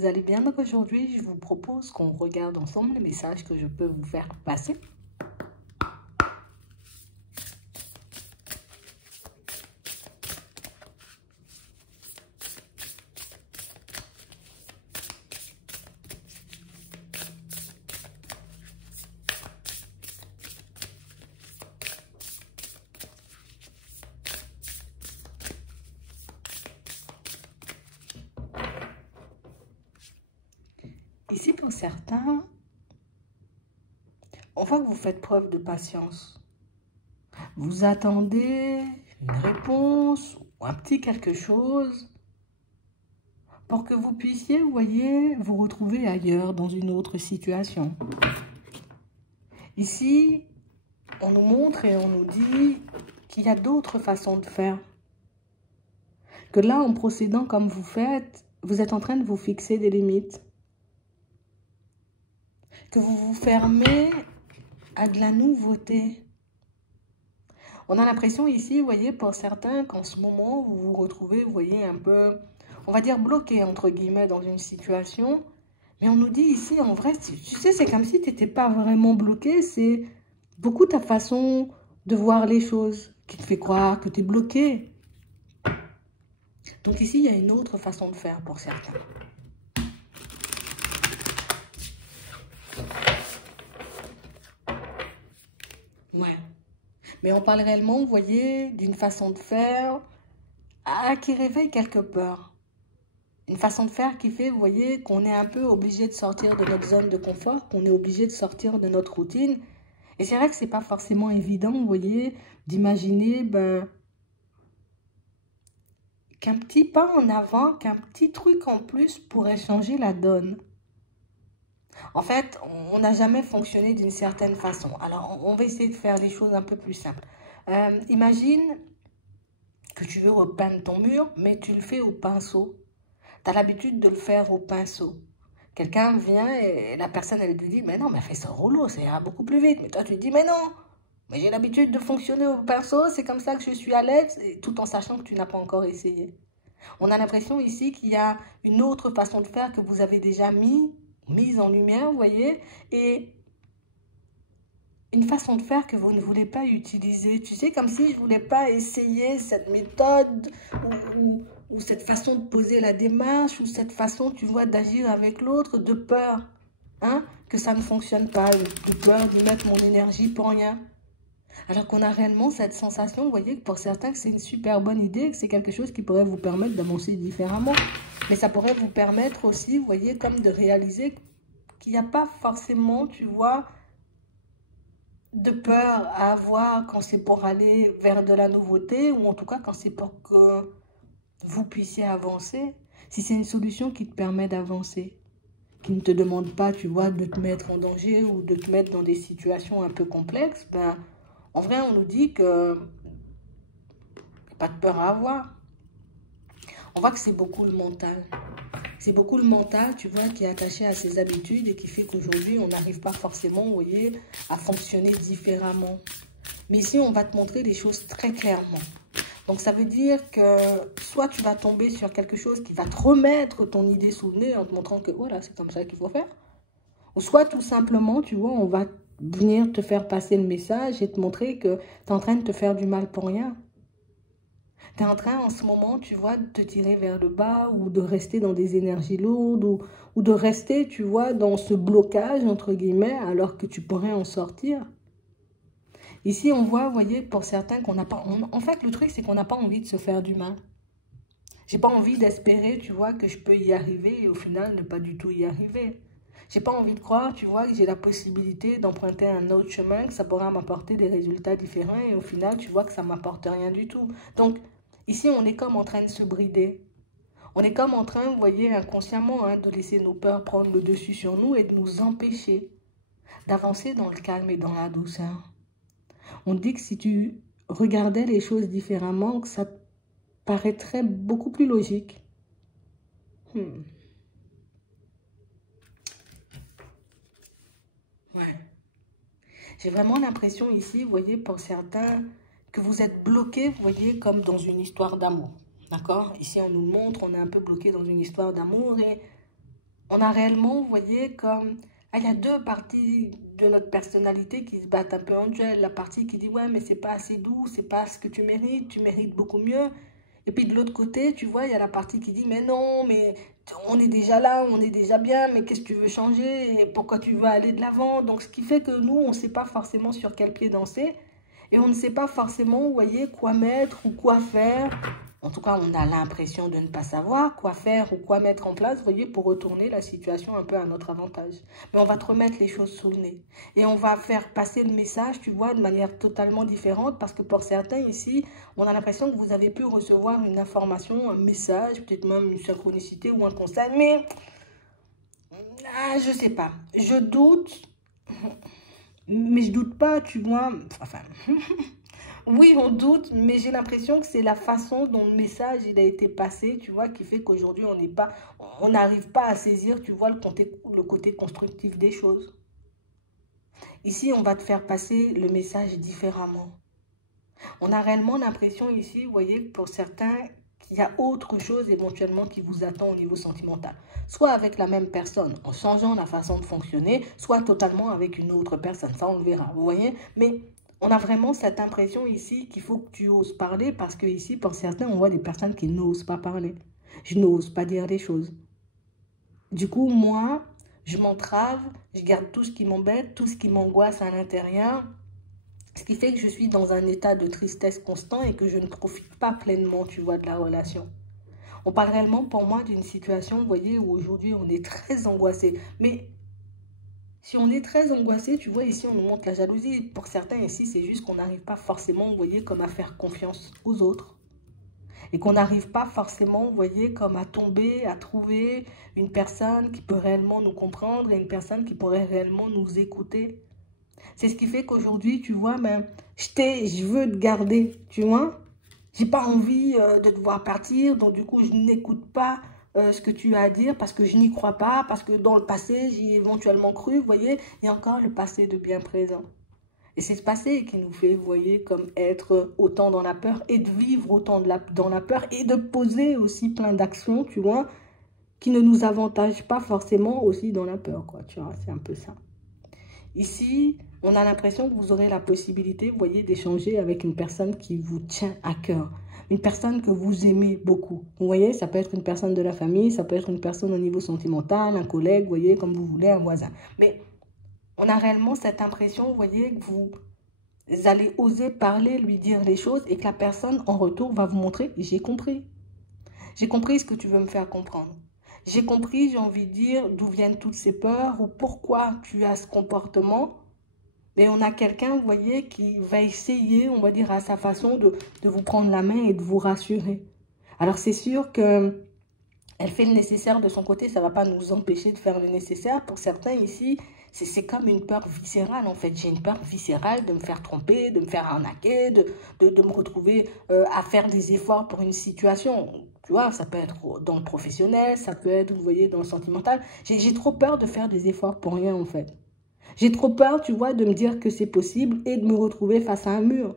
vous allez bien. Donc aujourd'hui, je vous propose qu'on regarde ensemble les messages que je peux vous faire passer. Ici, pour certains, on voit que vous faites preuve de patience. Vous attendez une réponse ou un petit quelque chose pour que vous puissiez, vous voyez, vous retrouver ailleurs, dans une autre situation. Ici, on nous montre et on nous dit qu'il y a d'autres façons de faire. Que là, en procédant comme vous faites, vous êtes en train de vous fixer des limites. Que vous vous fermez à de la nouveauté. On a l'impression ici, vous voyez, pour certains, qu'en ce moment, vous vous retrouvez, vous voyez, un peu, on va dire, bloqué, entre guillemets, dans une situation. Mais on nous dit ici, en vrai, tu sais, c'est comme si tu n'étais pas vraiment bloqué. C'est beaucoup ta façon de voir les choses qui te fait croire que tu es bloqué. Donc ici, il y a une autre façon de faire pour certains. Ouais. Mais on parle réellement, vous voyez, d'une façon de faire qui réveille quelque peur. Une façon de faire qui fait, vous voyez, qu'on est un peu obligé de sortir de notre zone de confort, qu'on est obligé de sortir de notre routine. Et c'est vrai que c'est pas forcément évident, vous voyez, d'imaginer qu'un petit pas en avant, qu'un petit truc en plus pourrait changer la donne. En fait, on n'a jamais fonctionné d'une certaine façon. Alors, on va essayer de faire les choses un peu plus simples. Imagine que tu veux repeindre ton mur, mais tu le fais au pinceau. Tu as l'habitude de le faire au pinceau. Quelqu'un vient et la personne, elle te dit, mais non, mais fais ça au rouleau, ça ira beaucoup plus vite. Mais toi, tu te dis, mais non, mais j'ai l'habitude de fonctionner au pinceau, c'est comme ça que je suis à l'aise, tout en sachant que tu n'as pas encore essayé. On a l'impression ici qu'il y a une autre façon de faire que vous avez déjà mise en lumière, vous voyez, et une façon de faire que vous ne voulez pas utiliser. Tu sais, comme si je ne voulais pas essayer cette méthode ou cette façon de poser la démarche ou cette façon, tu vois, d'agir avec l'autre de peur, hein, que ça ne fonctionne pas, de peur d'y mettre mon énergie pour rien. Alors qu'on a réellement cette sensation, vous voyez, que pour certains, que c'est une super bonne idée, que c'est quelque chose qui pourrait vous permettre d'avancer différemment. Mais ça pourrait vous permettre aussi, vous voyez, comme de réaliser qu'il n'y a pas forcément, tu vois, de peur à avoir quand c'est pour aller vers de la nouveauté, ou en tout cas quand c'est pour que vous puissiez avancer. Si c'est une solution qui te permet d'avancer, qui ne te demande pas, tu vois, de te mettre en danger ou de te mettre dans des situations un peu complexes, en vrai, on nous dit que pas de peur à avoir. On voit que c'est beaucoup le mental. C'est beaucoup le mental, tu vois, qui est attaché à ses habitudes et qui fait qu'aujourd'hui, on n'arrive pas forcément, vous voyez, à fonctionner différemment. Mais ici, on va te montrer les choses très clairement. Donc, ça veut dire que soit tu vas tomber sur quelque chose qui va te remettre ton idée sous le nez en te montrant que, voilà, c'est comme ça qu'il faut faire. Ou soit, tout simplement, tu vois, on va venir te faire passer le message et te montrer que tu es en train de te faire du mal pour rien. Tu es en train, en ce moment, tu vois, de te tirer vers le bas ou de rester dans des énergies lourdes ou de rester, tu vois, dans ce blocage, entre guillemets, alors que tu pourrais en sortir. Ici, on voit, vous voyez, pour certains qu'on n'a pas... En fait, le truc, c'est qu'on n'a pas envie de se faire du mal. J'ai pas envie d'espérer, tu vois, que je peux y arriver et au final, ne pas du tout y arriver. J'ai pas envie de croire, tu vois, que j'ai la possibilité d'emprunter un autre chemin, que ça pourra m'apporter des résultats différents et au final, tu vois que ça m'apporte rien du tout. Donc, ici, on est comme en train de se brider. On est comme en train, vous voyez, inconsciemment, hein, de laisser nos peurs prendre le dessus sur nous et de nous empêcher d'avancer dans le calme et dans la douceur. On dit que si tu regardais les choses différemment, que ça te paraîtrait beaucoup plus logique. Ouais. J'ai vraiment l'impression ici, vous voyez, pour certains, que vous êtes bloqués, vous voyez, comme dans une histoire d'amour. D'accord? Ici, on nous montre, on est un peu bloqué dans une histoire d'amour et On a réellement, vous voyez, comme... Ah, il y a deux parties de notre personnalité qui se battent un peu en duel. La partie qui dit, ouais, mais c'est pas assez doux, c'est pas ce que tu mérites beaucoup mieux. Et puis de l'autre côté, tu vois, il y a la partie qui dit, mais non, mais on est déjà là, on est déjà bien, mais qu'est-ce que tu veux changer et pourquoi tu veux aller de l'avant? Donc, ce qui fait que nous, on ne sait pas forcément sur quel pied danser et on ne sait pas forcément, vous voyez, quoi mettre ou quoi faire. En tout cas, on a l'impression de ne pas savoir quoi faire ou quoi mettre en place, vous voyez, pour retourner la situation un peu à notre avantage. Mais on va te remettre les choses sous le nez. Et on va faire passer le message, tu vois, de manière totalement différente, parce que pour certains ici, on a l'impression que vous avez pu recevoir une information, un message, peut-être même une synchronicité ou un conseil, mais je sais pas. Je doute, mais je doute pas, tu vois, enfin... Oui, on doute, mais j'ai l'impression que c'est la façon dont le message il a été passé, tu vois, qui fait qu'aujourd'hui on n'arrive pas à saisir, tu vois, le côté constructif des choses. Ici, on va te faire passer le message différemment. On a réellement l'impression ici, vous voyez, pour certains, qu'il y a autre chose éventuellement qui vous attend au niveau sentimental. Soit avec la même personne, en changeant la façon de fonctionner, soit totalement avec une autre personne. Ça, on le verra, vous voyez. Mais on a vraiment cette impression ici qu'il faut que tu oses parler parce que ici, pour certains, on voit des personnes qui n'osent pas parler. Je n'ose pas dire les choses. Du coup, moi, je m'entrave, je garde tout ce qui m'embête, tout ce qui m'angoisse à l'intérieur. Ce qui fait que je suis dans un état de tristesse constant et que je ne profite pas pleinement, tu vois, de la relation. On parle réellement pour moi d'une situation, vous voyez, où aujourd'hui on est très angoissé. Mais si on est très angoissé, tu vois, ici on nous montre la jalousie. Pour certains ici, c'est juste qu'on n'arrive pas forcément, vous voyez, comme à faire confiance aux autres. Et qu'on n'arrive pas forcément, vous voyez, comme à tomber, à trouver une personne qui peut réellement nous comprendre et une personne qui pourrait réellement nous écouter. C'est ce qui fait qu'aujourd'hui, tu vois, ben, je veux te garder, tu vois. J'ai pas envie de te voir partir, donc du coup, je n'écoute pas ce que tu as à dire parce que je n'y crois pas, parce que dans le passé, j'y ai éventuellement cru, vous voyez. Il y a encore le passé de bien présent. Et c'est ce passé qui nous fait, vous voyez, comme être autant dans la peur et de vivre autant dans la peur et de poser aussi plein d'actions, tu vois, qui ne nous avantagent pas forcément aussi dans la peur, quoi, tu vois, c'est un peu ça. Ici, on a l'impression que vous aurez la possibilité, vous voyez, d'échanger avec une personne qui vous tient à cœur. Une personne que vous aimez beaucoup. Vous voyez, ça peut être une personne de la famille, ça peut être une personne au niveau sentimental, un collègue, vous voyez, comme vous voulez, un voisin. Mais on a réellement cette impression, vous voyez, que vous allez oser parler, lui dire les choses et que la personne, en retour, va vous montrer, j'ai compris. J'ai compris ce que tu veux me faire comprendre. J'ai compris, j'ai envie de dire, d'où viennent toutes ces peurs ou pourquoi tu as ce comportement. Mais on a quelqu'un, vous voyez, qui va essayer, on va dire, à sa façon de vous prendre la main et de vous rassurer. Alors, c'est sûr que elle fait le nécessaire de son côté, ça ne va pas nous empêcher de faire le nécessaire. Pour certains ici, c'est comme une peur viscérale en fait. J'ai une peur viscérale de me faire tromper, de me faire arnaquer, de me retrouver à faire des efforts pour une situation. Tu vois, ça peut être dans le professionnel, ça peut être, vous voyez, dans le sentimental. J'ai trop peur de faire des efforts pour rien en fait. J'ai trop peur, tu vois, de me dire que c'est possible et de me retrouver face à un mur.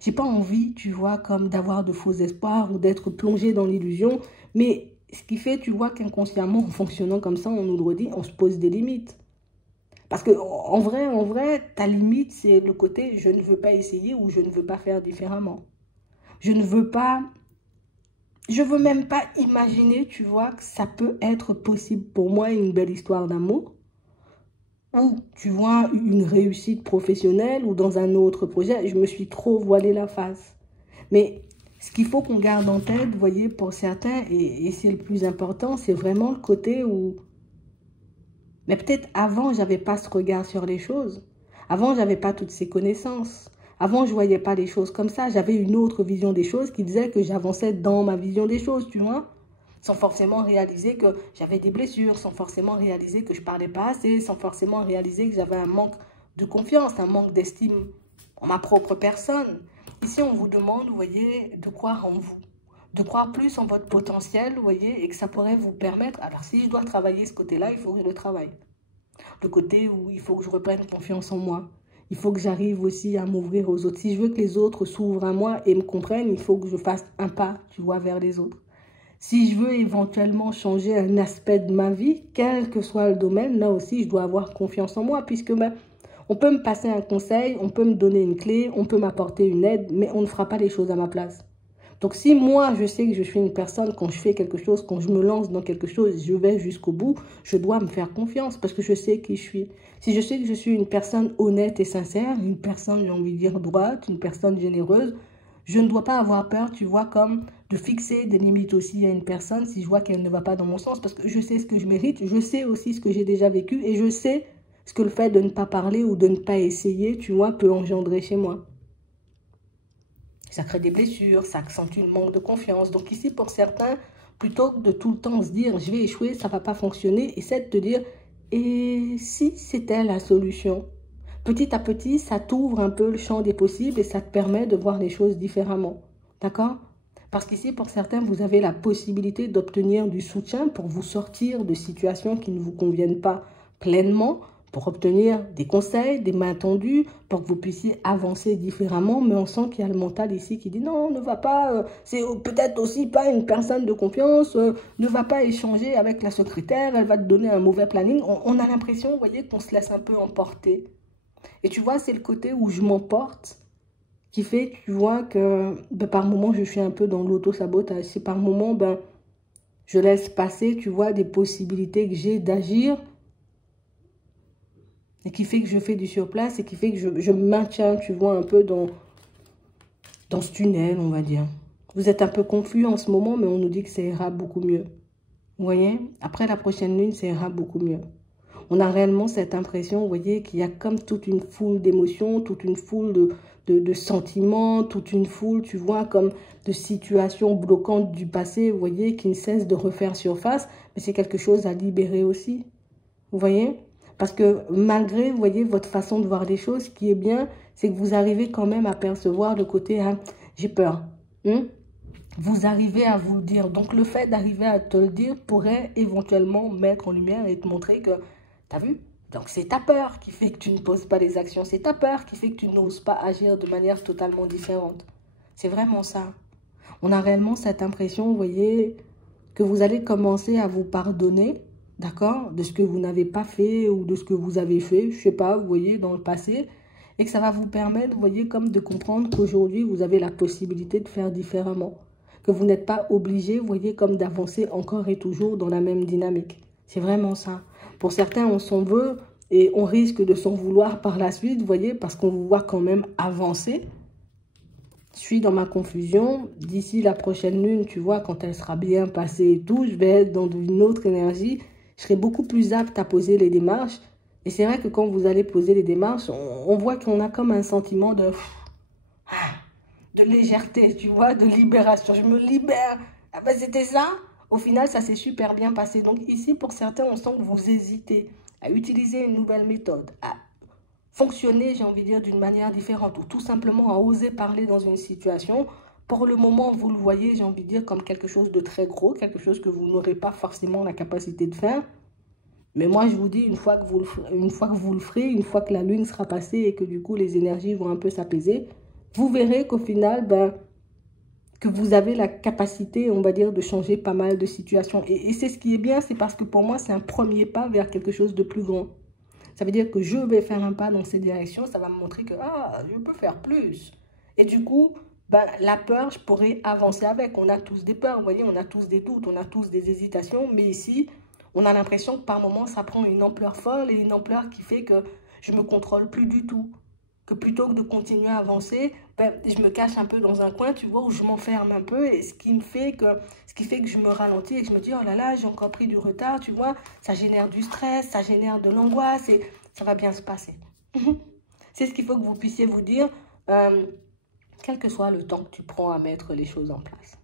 J'ai pas envie, tu vois, comme d'avoir de faux espoirs ou d'être plongé dans l'illusion, mais ce qui fait, tu vois, qu'inconsciemment, en fonctionnant comme ça, on nous le redit, on se pose des limites. Parce que en vrai, ta limite, c'est le côté je ne veux pas essayer ou je ne veux pas faire différemment. Je ne veux pas, je veux même pas imaginer, tu vois, que ça peut être possible pour moi une belle histoire d'amour ou, tu vois, une réussite professionnelle ou dans un autre projet. Je me suis trop voilé la face. Mais ce qu'il faut qu'on garde en tête, vous voyez, pour certains, et c'est le plus important, c'est vraiment le côté où... Mais peut-être avant, j'avais pas ce regard sur les choses. Avant, j'avais pas toutes ces connaissances. Avant, je voyais pas les choses comme ça. J'avais une autre vision des choses qui disait que j'avançais dans ma vision des choses, tu vois. Sans forcément réaliser que j'avais des blessures, sans forcément réaliser que je parlais pas assez, sans forcément réaliser que j'avais un manque de confiance, un manque d'estime en ma propre personne. Ici, on vous demande, vous voyez, de croire en vous, de croire plus en votre potentiel, vous voyez, et que ça pourrait vous permettre... Alors, si je dois travailler ce côté-là, il faut que je le travaille. Le côté où il faut que je reprenne confiance en moi. Il faut que j'arrive aussi à m'ouvrir aux autres. Si je veux que les autres s'ouvrent à moi et me comprennent, il faut que je fasse un pas, tu vois, vers les autres. Si je veux éventuellement changer un aspect de ma vie, quel que soit le domaine, là aussi, je dois avoir confiance en moi, puisque ben, on peut me passer un conseil, on peut me donner une clé, on peut m'apporter une aide, mais on ne fera pas les choses à ma place. Donc si moi, je sais que je suis une personne, quand je fais quelque chose, quand je me lance dans quelque chose, je vais jusqu'au bout, je dois me faire confiance parce que je sais qui je suis. Si je sais que je suis une personne honnête et sincère, une personne, j'ai envie de dire, droite, une personne généreuse, je ne dois pas avoir peur, tu vois, comme de fixer des limites aussi à une personne si je vois qu'elle ne va pas dans mon sens parce que je sais ce que je mérite, je sais aussi ce que j'ai déjà vécu et je sais ce que le fait de ne pas parler ou de ne pas essayer, tu vois, peut engendrer chez moi. Ça crée des blessures, ça accentue le manque de confiance. Donc ici, pour certains, plutôt que de tout le temps se dire « je vais échouer, ça ne va pas fonctionner », essaie de te dire « et si c'était la solution ?» Petit à petit, ça t'ouvre un peu le champ des possibles et ça te permet de voir les choses différemment. D'accord? Parce qu'ici, pour certains, vous avez la possibilité d'obtenir du soutien pour vous sortir de situations qui ne vous conviennent pas pleinement, pour obtenir des conseils, des mains tendues, pour que vous puissiez avancer différemment. Mais on sent qu'il y a le mental ici qui dit non, ne va pas, c'est peut-être aussi pas une personne de confiance, ne va pas échanger avec la secrétaire, elle va te donner un mauvais planning. On a l'impression, vous voyez, qu'on se laisse un peu emporter. Et tu vois, c'est le côté où je m'emporte qui fait, tu vois, que ben, par moment, je suis un peu dans l'auto-sabotage. C'est par moment, ben, je laisse passer, tu vois, des possibilités que j'ai d'agir et qui fait que je fais du surplace et qui fait que je me maintiens, tu vois, un peu dans ce tunnel, on va dire. Vous êtes un peu confus en ce moment, mais on nous dit que ça ira beaucoup mieux. Vous voyez? Après la prochaine lune, ça ira beaucoup mieux. On a réellement cette impression, vous voyez, qu'il y a comme toute une foule d'émotions, toute une foule de sentiments, toute une foule, tu vois, comme de situations bloquantes du passé, vous voyez, qui ne cessent de refaire surface, mais c'est quelque chose à libérer aussi. Vous voyez? Parce que malgré, vous voyez, votre façon de voir les choses, ce qui est bien, c'est que vous arrivez quand même à percevoir le côté hein, « j'ai peur Vous arrivez à vous le dire. Donc, le fait d'arriver à te le dire pourrait éventuellement mettre en lumière et te montrer que, t'as vu? Donc, c'est ta peur qui fait que tu ne poses pas les actions. C'est ta peur qui fait que tu n'oses pas agir de manière totalement différente. C'est vraiment ça. On a réellement cette impression, vous voyez, que vous allez commencer à vous pardonner, d'accord, de ce que vous n'avez pas fait ou de ce que vous avez fait, je sais pas, vous voyez, dans le passé, et que ça va vous permettre, vous voyez, comme de comprendre qu'aujourd'hui, vous avez la possibilité de faire différemment, que vous n'êtes pas obligé, vous voyez, comme d'avancer encore et toujours dans la même dynamique. C'est vraiment ça. Pour certains, on s'en veut et on risque de s'en vouloir par la suite, vous voyez, parce qu'on vous voit quand même avancer. Je suis dans ma confusion. D'ici la prochaine lune, tu vois, quand elle sera bien passée et tout, je vais être dans une autre énergie. Je serai beaucoup plus apte à poser les démarches. Et c'est vrai que quand vous allez poser les démarches, on voit qu'on a comme un sentiment de légèreté, tu vois, de libération. Je me libère. Ah ben c'était ça. Au final, ça s'est super bien passé. Donc ici, pour certains, on sent que vous hésitez à utiliser une nouvelle méthode, à fonctionner, j'ai envie de dire, d'une manière différente ou tout simplement à oser parler dans une situation. Pour le moment, vous le voyez, j'ai envie de dire, comme quelque chose de très gros, quelque chose que vous n'aurez pas forcément la capacité de faire. Mais moi, je vous dis, une fois que vous le ferez, une fois que la lune sera passée et que du coup, les énergies vont un peu s'apaiser, vous verrez qu'au final, ben, que vous avez la capacité, on va dire, de changer pas mal de situations. Et c'est ce qui est bien, c'est parce que pour moi, c'est un premier pas vers quelque chose de plus grand. Ça veut dire que je vais faire un pas dans cette direction, ça va me montrer que je peux faire plus. Et du coup, ben, la peur, je pourrais avancer avec. On a tous des peurs, vous voyez, on a tous des doutes, on a tous des hésitations. Mais ici, on a l'impression que par moments, ça prend une ampleur folle et une ampleur qui fait que je ne me contrôle plus du tout. Que plutôt que de continuer à avancer, ben, je me cache un peu dans un coin, tu vois, où je m'enferme un peu. Et ce qui fait que je me ralentis et que je me dis, oh là là, j'ai encore pris du retard, tu vois. Ça génère du stress, ça génère de l'angoisse et ça va bien se passer. C'est ce qu'il faut que vous puissiez vous dire, quel que soit le temps que tu prends à mettre les choses en place.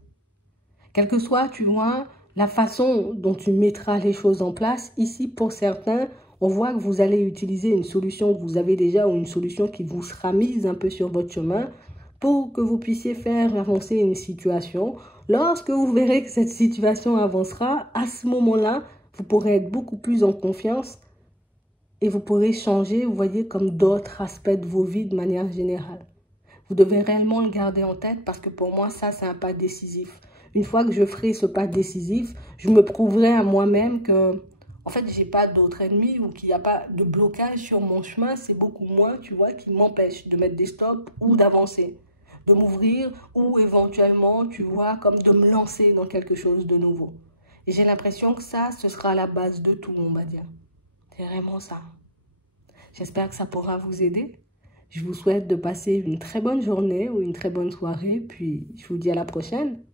Quel que soit, tu vois, la façon dont tu mettras les choses en place, ici, pour certains, on voit que vous allez utiliser une solution que vous avez déjà ou une solution qui vous sera mise un peu sur votre chemin pour que vous puissiez faire avancer une situation. Lorsque vous verrez que cette situation avancera, à ce moment-là, vous pourrez être beaucoup plus en confiance et vous pourrez changer, vous voyez, comme d'autres aspects de vos vies de manière générale. Vous devez réellement le garder en tête parce que pour moi, ça, c'est un pas décisif. une fois que je ferai ce pas décisif, je me prouverai à moi-même que, en fait, j'ai pas d'autre ennemi ou qu'il n'y a pas de blocage sur mon chemin. C'est beaucoup moins, tu vois, qui m'empêche de mettre des stops ou d'avancer, de m'ouvrir ou éventuellement, tu vois, comme de me lancer dans quelque chose de nouveau. Et j'ai l'impression que ça, ce sera la base de tout, on va dire. C'est vraiment ça. J'espère que ça pourra vous aider. Je vous souhaite de passer une très bonne journée ou une très bonne soirée, puis je vous dis à la prochaine.